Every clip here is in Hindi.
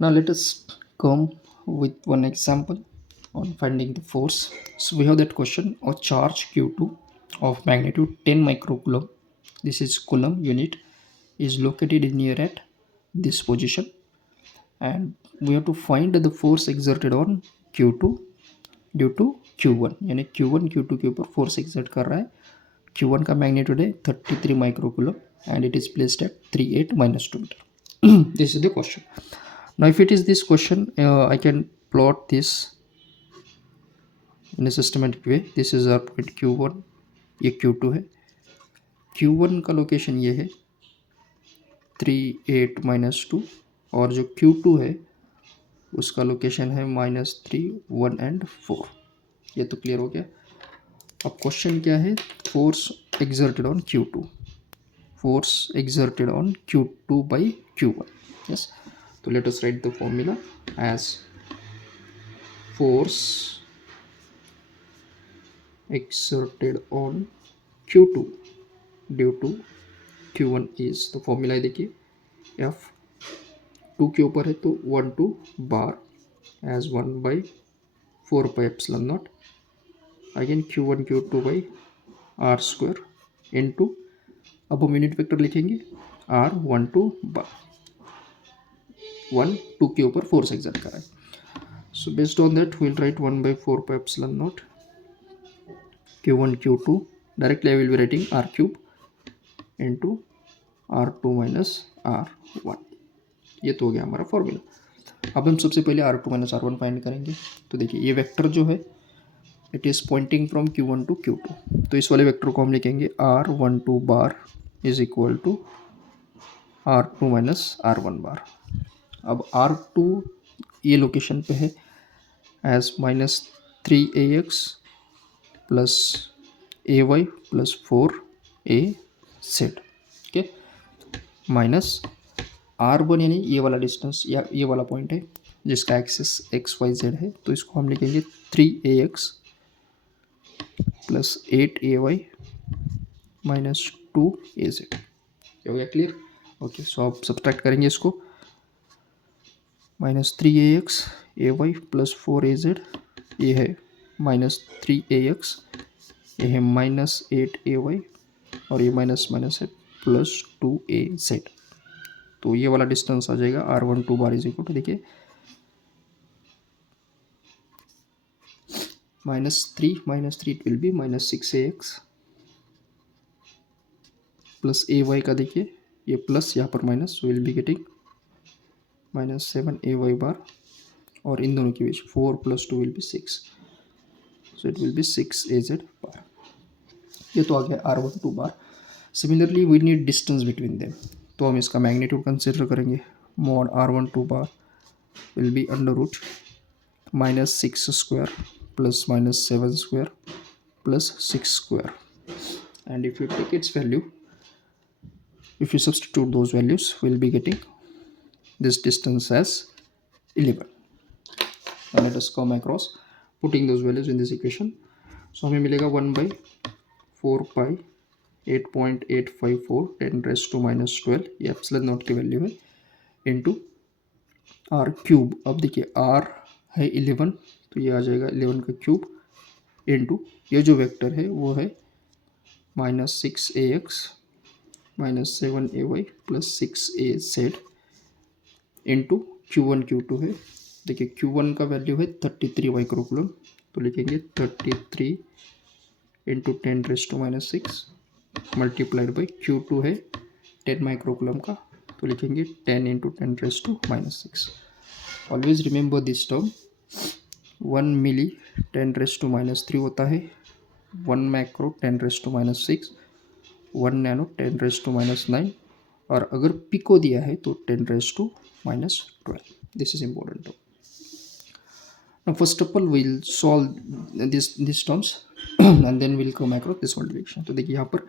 Now let us come with one example on finding the force. So we have that question: a charge Q2 of magnitude 10 microcoulomb, this is coulomb unit, is located near at this position, and we have to find the force exerted on Q2 due to Q1, यानी Q1 Q2 के ऊपर फोर्स एक्सर्ट कर रहा है. Q1 का मैग्नीट्यूड है 33 microcoulomb and it is placed at 38 minus 2 meter. This is the question. Now if it is this question, I can plot this in a systematic way. This is our point Q1, ये Q2 है. Q1 का लोकेशन ये है 38 minus 2, और जो Q2 है उसका लोकेशन है -3, 1 एंड 4. ये तो क्लियर हो गया. अब क्वेश्चन क्या है? Force exerted on Q2. Force exerted on Q2 by Q1. Yes. So let us write the formula as force exerted on Q2 due to Q1 is, तो फॉर्मूला है देखिए, F 2 के ऊपर है तो 1 to bar as 1/4 pi epsilon naught, again Q1 Q2 by R square into, अब हम यूनिट वेक्टर लिखेंगे R 1 to बार, 1 2 के ऊपर फोर्स एग्जर्ट करा है. So based on that will write 1/4 pi epsilon naught Q1 Q2, directly I will be writing R cube into R2 minus R1. ये तो हो गया हमारा फॉर्मूला. अब हम सबसे पहले R2 minus R1 फाइंड करेंगे. तो देखिए ये वेक्टर जो है it is pointing from Q1 to Q2, तो इस वाले वेक्टर को हम लिखेंगे R12 bar is equal to R2 minus R1 bar. अब R2 ये लोकेशन पे है as -3AX plus AY plus 4AZ. Okay, minus R1 यानी ये वाला डिस्टेंस या ये वाला पॉइंट है जिसका एक्सिस XYZ है, तो इसको हम लिखेंगे 3AX plus 8AY minus 2AZ. हो गया क्लियर? ओके, सो आप सब्ट्रैक्ट करेंगे इसको, -3AX AY प्लस 4AZ, ये है -3AX, ये है -8AY, और ये माइनस माइनस है प्लस 2AZ. तो ये वाला डिस्टेंस आ जाएगा R12 bar is equal to, देखिए -3 it will be -6AX plus AY का देखिए ये प्लस यहाँ पर minus, so will be getting -7AY bar, और इन दोनों के बीच 4 + 2 will be 6, so it will be 6AZ bar. ये तो आ गया R12 bar. Similarly we need distance between them, तो हम इसका मैग्नीट्यूड कंसिडर करेंगे. Mod R12 bar will be under root -6 square plus -7 square plus 6 square, and if you take its value, if you substitute those values, we'll be getting this distance as 11. Now let us come across putting those values in this equation. So हमें मिलेगा 1/4 पाई 8.854 10⁻⁻12, ये एप्सिलॉन नॉट की वैल्यू है, इंटू R क्यूब. अब देखिए R है 11, तो ये आ जाएगा 11 का क्यूब, इंटू ये जो वेक्टर है वो है -6AX -7AY plus 6AZ into Q1 Q2 है. देखिए Q1 का वैल्यू है 33 माइक्रोकुलम, तो लिखेंगे 33 इंटू 10⁻⁻6 मल्टीप्लाइड बाई Q2 है 10 माइक्रोकुलम का, तो लिखेंगे 10 into 10⁻⁻6. Always remember this term, 1 मिली 10⁻⁻3 होता है, 1 मैक्रो 10⁻⁻6, 1 नैनो 10⁻�9, और अगर पिको दिया है तो 10⁻⁻12. This is important. Now first of all we'll solve these terms and then we'll come across this multiplication. तो देखिए यहाँ पर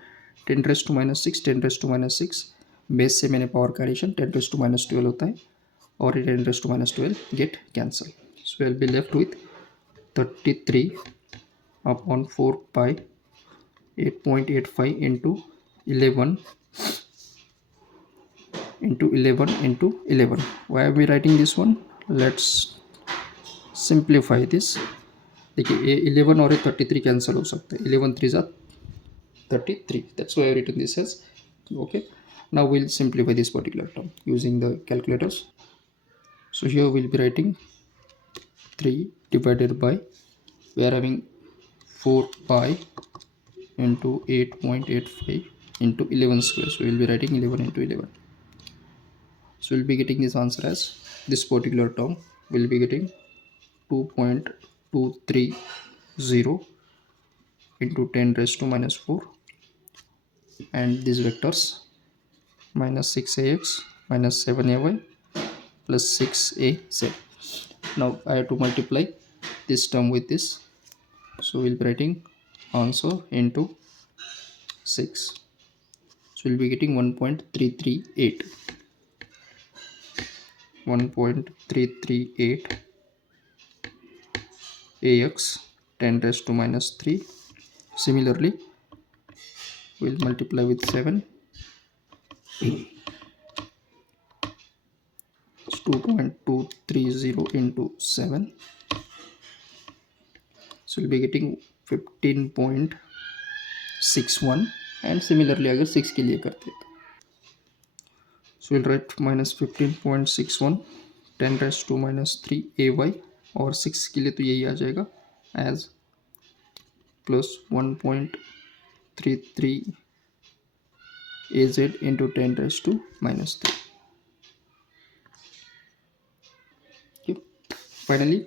10⁻⁻6 10⁻⁻6 बेस से मैंने पावर का एडिशन 10⁻⁻12 होता है, और 10⁻⁻12 get cancel. So we'll be left with 33 upon 4 pi 8.85 into 11 into 11 into 11. Why are we writing this one? Let's simplify this. देखिए ये 11 और 33 कैंसिल हो सकते हैं. 11 3 जा 33. That's why I written this as. Okay. Now we'll simplify this particular term using the calculators. So here we'll be writing 3 divided by, we are having 4 pi into 8.85 into 11 square. So we'll be writing 11 into 11. So we'll be getting this answer as, this particular term will be getting 2.230 into 10 raised to minus 4, and these vectors minus 6ax minus 7ay plus 6az. Now I have to multiply this term with this. So we'll be writing answer into 6. So we'll be getting 1.338. 1.338 ax 10 raised to minus 3. Similarly, we'll multiply with 7. It's 2.230 into 7. So we'll be getting 15.61. and similarly अगर 6 के लिए करते हैं, so we'll write minus 15.61 10 raised to minus 3 ay, और 6 के लिए तो यही आ जाएगा as plus 1.33 az into 10 raised to minus 3. Finally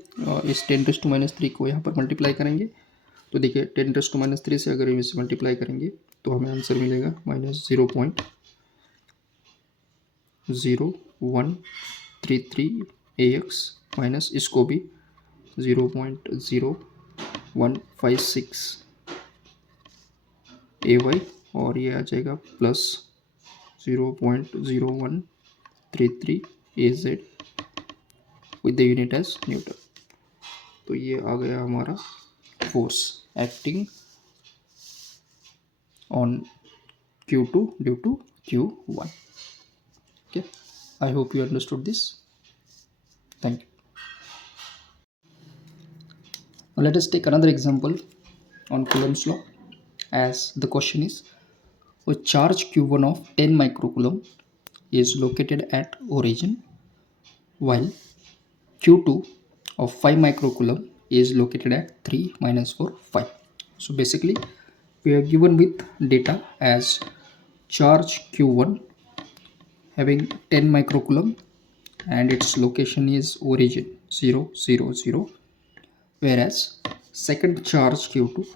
इस 10 रेस टू माइनस 3 को यहाँ पर मल्टीप्लाई करेंगे. तो देखिए 10 रेस टू माइनस 3 से अगर हम इसे मल्टीप्लाई करेंगे तो हमें आंसर मिलेगा माइनस 0.0133 ax माइनस इसको भी 0.0156 ay, और ये आ जाएगा plus 0.0133 az with the unit as newton. तो ये आ गया हमारा force acting on Q2 due to Q1. Okay, I hope you understood this. Thank you. Now let us take another example on Coulomb's law, as the question is, a charge Q1 of 10 microcoulomb is located at origin while Q2 of 5 microcoulomb is located at 3 minus 4 5. So basically we are given with data as charge Q1 having 10 microcoulomb and its location is origin 0 0 0, whereas second charge Q2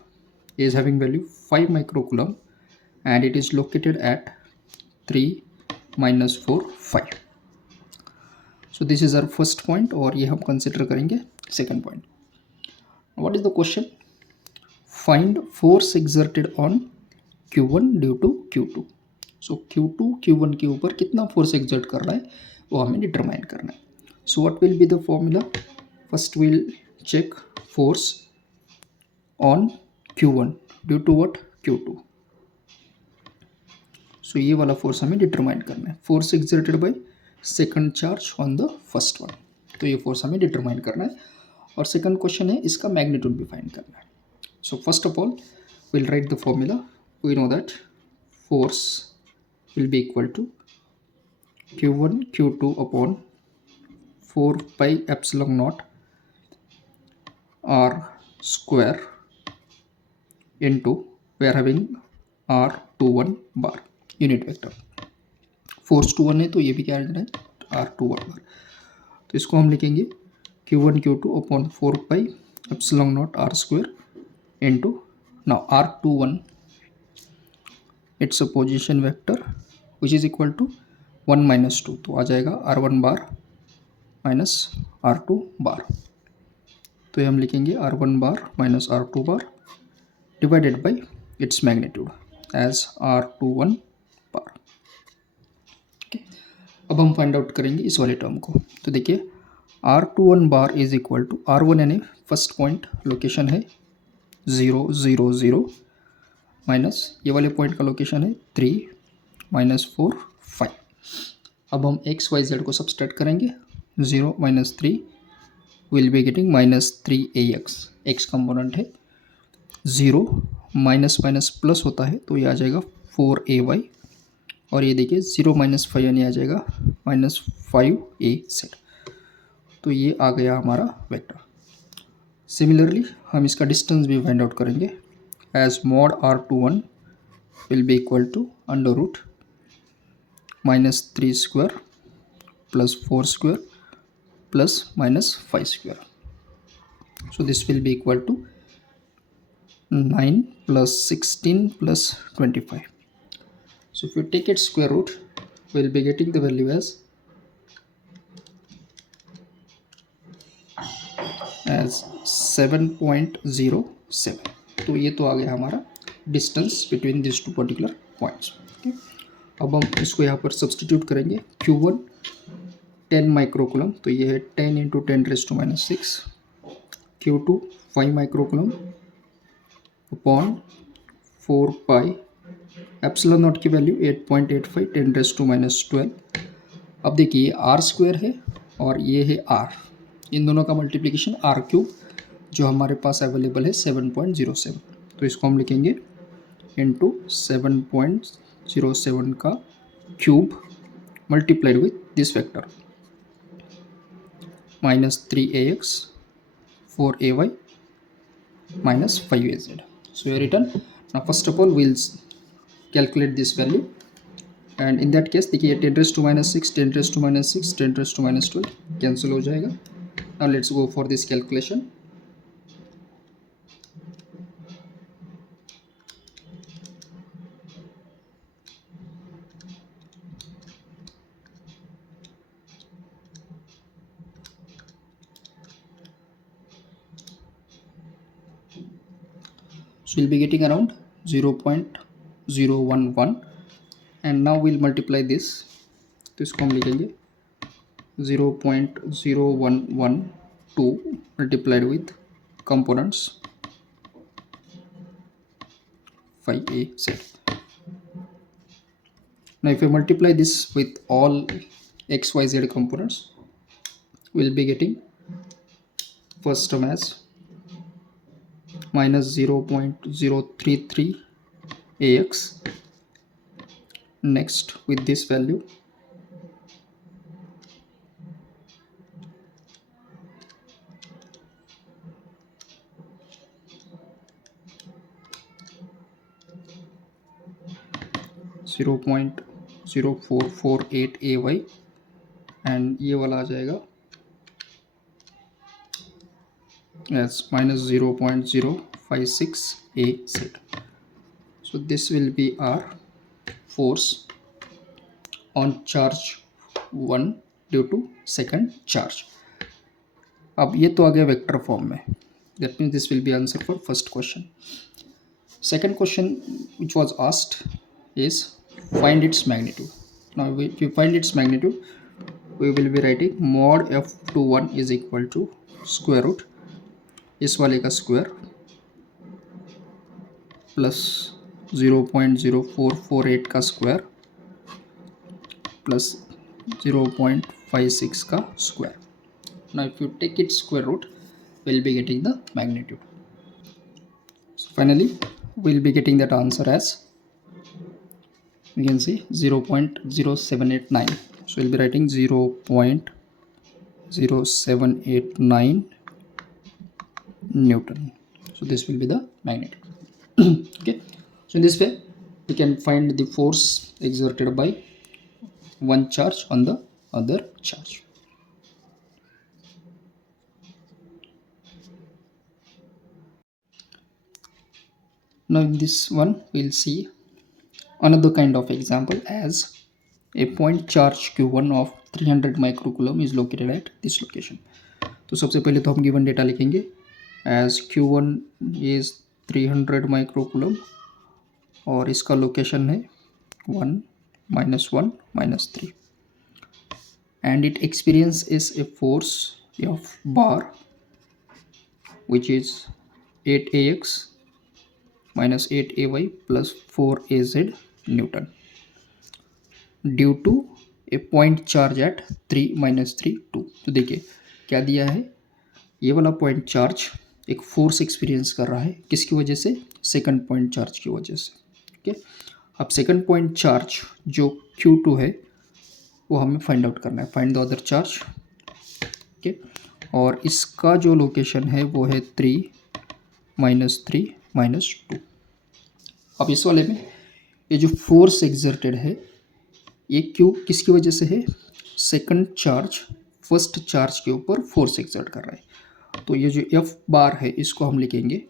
is having value 5 microcoulomb and it is located at 3 minus 4 5. So this is our first point, और ये हम कंसिडर करेंगे second point. What is the question? Find force exerted on Q1 due to Q2. So Q2 Q1 के ऊपर कितना फोर्स एक्सर्ट कर रहा है वो हमें डिटरमाइन करना है. So what will be the formula? First will check force on Q1 due to what? Q2. So ये वाला फोर्स हमें डिटरमाइन करना है. Force exerted by second charge on the first one. तो ये फोर्स हमें डिटरमाइन करना है. और सेकंड क्वेश्चन है इसका मैग्नीट्यूड भी फाइंड करना है. So first of all will write the formula. We know that force will be equal to Q1 Q2 upon 4 pi epsilon naught r square into we are having r21 bar unit vector. Force 2 1 है तो ये भी क्या है r21 बार. तो इसको हम लिखेंगे Q1 Q2 upon 4 pi epsilon naught r square into now r21 it's a position vector which is equal to 1 minus 2. तो आ जाएगा r1 बार माइनस r2 बार. तो ये हम लिखेंगे r1 bar minus r2 bar divided by its magnitude as r21 bar. अब हम फाइंड आउट करेंगे इस वाले टर्म को. तो देखिए r21 bar is equal to r1 यानी फर्स्ट पॉइंट लोकेशन है 0 0 0 माइनस ये वाले पॉइंट का लोकेशन है 3 माइनस 4 5. अब हम एक्स वाई जेड को सब्सट्रैक्ट करेंगे. 0 - 3 will be getting -3ax. X component है. 0 माइनस माइनस प्लस होता है तो ये आ जाएगा 4ay. और ये देखिए 0 - 5 यानी आ जाएगा -5az. तो ये आ गया हमारा वेक्टर. सिमिलरली हम इसका डिस्टेंस भी फाइंड आउट करेंगे. As mod r21 will be equal to √ -3 square plus 4 square plus -5 square. So this will be equal to 9 plus 16 plus 25. So if you take its square root, we will be getting the value as 7.07. तो ये तो आ गया हमारा distance between this two particular points. अब हम इसको यहाँ पर सब्सटीट्यूट करेंगे. Q1 10 माइक्रोकूलम, तो ये है 10 × 10⁻⁻⁶. Q2 5 microcoulomb upon 4 pi. Epsilon not की वैल्यू 8.85 10⁻⁻12. अब देखिए आर स्क्वायर है और ये है आर. इन दोनों का मल्टीप्लिकेशन r³ जो हमारे पास अवेलेबल है 7.07. तो इसको हम लिखेंगे इंटू 7.07 का cube multiplied with this vector -3ax 4ay -5az. So here written. Now first of all we'll calculate this value, and in that case देखिए 10⁻⁶, 10⁻⁻6, 10⁻⁻12 कैंसिल हो जाएगा. Now let's go for this calculation. So we'll be getting around 0.011, and now we'll multiply this. तो इसको हम लिखेंगे 0.0112 multiplied with components 5az. Now if we multiply this with all x, y, z components, we'll be getting first term as -0.033ax. Next with this value (0.0448ay) and ये वाला आ जाएगा as -0.056az. So this will be our force on charge 1 due to second charge. अब ये तो आ गया वेक्टर फॉर्म में. That means this will be answer for first question. Second question which was asked is find its magnitude. Now if you find its magnitude, we will be writing mod f21 is equal to square root इस वाले का स्क्वायर प्लस 0.0448 का स्क्वायर प्लस 0.56 का square. Now if you take its square root, we'll be getting the magnitude. So finally we'll be getting that answer as, you can see, 0.0789. So we'll be writing 0.0789 Newton. So this will be the magnitude. Okay, so in this way we can find the force exerted by one charge on the other charge. Now in this one we'll see another kind of example as a point charge q1 of 300 microcoulomb is located at this location. तो सबसे पहले तो हम गिवन डेटा लिखेंगे as q1 is 300 microcoulomb और इसका लोकेशन है 1 -1 -3, and it experiences a force of bar which is 8ax -8ay plus 4az Newton due to A point charge at 3 - 3 2। तो देखिए क्या दिया है, ये वाला पॉइंट चार्ज एक फोर्स एक्सपीरियंस कर रहा है, किसकी वजह से, सेकंड पॉइंट चार्ज की वजह से। ओके, अब सेकंड पॉइंट चार्ज जो Q2 है वो हमें फाइंड आउट करना है, find the other charge. Okay, और इसका जो लोकेशन है वो है 3 - 3 - 2। अब इस वाले में ये जो फोर्स एग्जर्टेड है ये क्यों, किसकी वजह से है, सेकंड चार्ज फर्स्ट चार्ज के ऊपर फोर्स एक्सर्ट कर रहा है। तो ये जो एफ बार है इसको हम लिखेंगे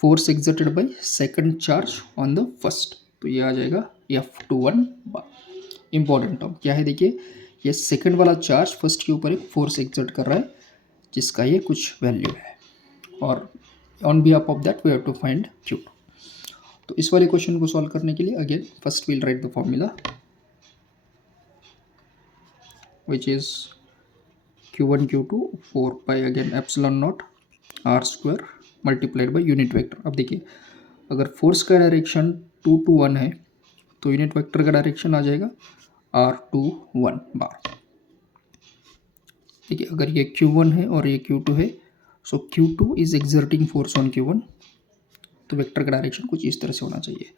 force exerted by second charge on the first. तो ये आ जाएगा F21 बार। इंपॉर्टेंट टर्म क्या है, देखिए ये सेकंड वाला चार्ज फर्स्ट के ऊपर एक फोर्स एक्सर्ट कर रहा है जिसका ये कुछ वैल्यू है, और on behalf of that we have to find Q2। तो इस वाले क्वेश्चन को सॉल्व करने के लिए again first we'll write the formula which is Q1 Q2 4 pi again epsilon naught r square multiplied by unit vector. अब देखिए अगर फोर्स का डायरेक्शन 2 to 1 है तो यूनिट वेक्टर का डायरेक्शन आ जाएगा R21 बार। देखिए अगर ये Q1 है और ये Q2 है, सो Q2 is exerting force on Q1, तो वेक्टर का डायरेक्शन कुछ इस तरह से होना चाहिए।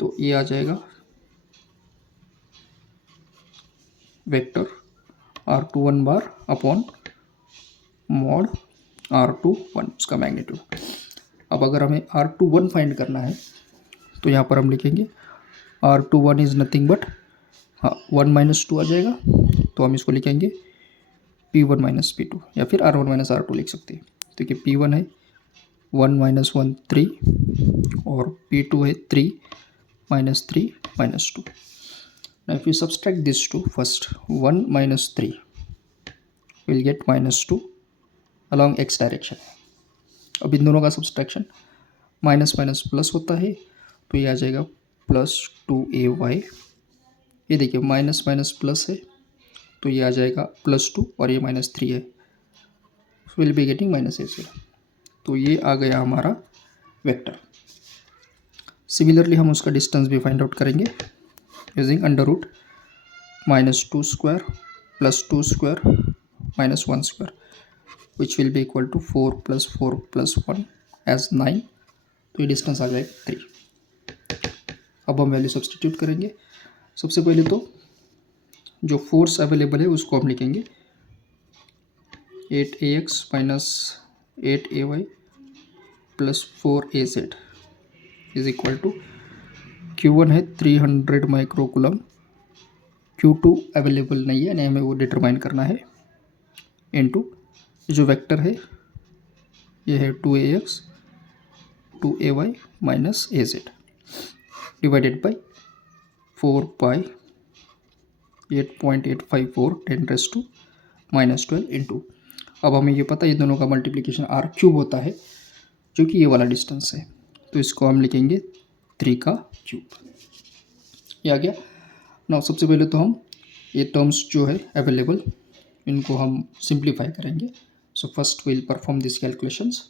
तो ये आ जाएगा vector R21 bar upon mod R21 उसका मैग्नीट्यूड। अब अगर हमें R21 फाइंड करना है तो यहाँ पर हम लिखेंगे R21 इज़ नथिंग बट 1 - 2 आ जाएगा, तो हम इसको लिखेंगे P1 - P2 या फिर R1 - R2 लिख सकते हैं। तो ये P1 है 1 - 1 3 और P2 है 3 - 3 - 2। Now if you subtract these two, first 1 - 3 will get -2 along x direction। अब इन दोनों का सब्सट्रैक्शन माइनस माइनस प्लस होता है, तो ये आ जाएगा +2ay। ये देखिए माइनस माइनस प्लस है तो ये आ जाएगा +2 और ये -3 है, विल बी गेटिंग -a0। तो ये आ गया हमारा वेक्टर। सिमिलरली हम उसका डिस्टेंस भी फाइंड आउट करेंगे using under root -2 square +2 square -1 square which will be equal to 4 + 4 + 1 as 9। तो ये डिस्टेंस आ जाएगा 3। अब हम वैल्यू सब्सटीट्यूट करेंगे। सबसे पहले तो जो फोर्स अवेलेबल है उसको हम लिखेंगे 8ax - 8ay + 4az is equal to Q1 है 300 माइक्रोकूलम, Q2 अवेलेबल नहीं है यानी हमें वो डिटरमाइन करना है, इनटू जो वेक्टर है ये है 2ax 2ay - az divided by 4 pi 8.854 10⁻⁻12 into. अब हमें ये पता है ये दोनों का मल्टीप्लिकेशन r³ होता है जो कि ये वाला डिस्टेंस है, तो इसको हम लिखेंगे 3 का क्यूब। ये आ गया। नाउ सबसे पहले तो हम ये टर्म्स जो है अवेलेबल इनको हम सिंप्लीफाई करेंगे। So first will perform this calculations.